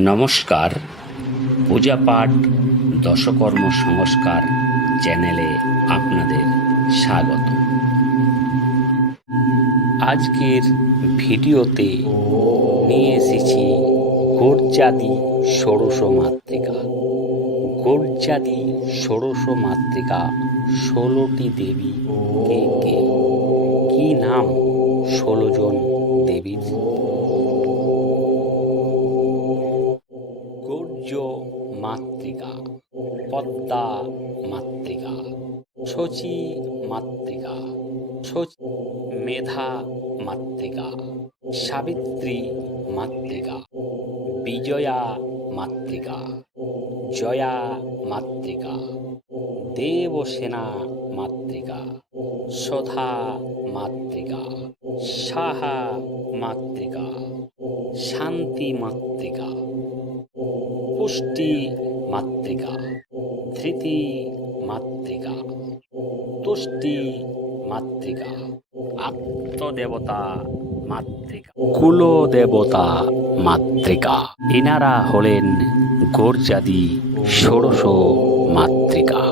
নমস্কার। পূজাপাঠ দশকর্ম সংস্কার চ্যানেলে আপনাদের স্বাগত। আজকের ভিডিওতে নিয়ে এসেছি গোর্জাদি ষোড়শ মাতৃকা গোর্জাদি ষোড়শ মাতৃকা ষোলোটি দেবী কে কে? কি নাম ষোলো জন দেবীর? মাতৃকা, পদ্মা মাতৃকা, শচী মাতৃকা মেধা মাতৃকা, সাবিত্রী মাতৃকা, বিজয়া মাতৃকা, জয়া মাতৃকা, দেবসেনা মাতৃকা, সধা মাতৃকা, সাহা মাতৃকা, শান্তি মাতৃকা। পুষ্টি মাতৃকা, ধৃতি মাতৃকা, তুষ্টি মাতৃকা, আত্মদেবতা মাতৃকা, কুলদেবতা মাতৃকা। এনারা হলেন গোর্জাদি ষোড়শ মাতৃকা।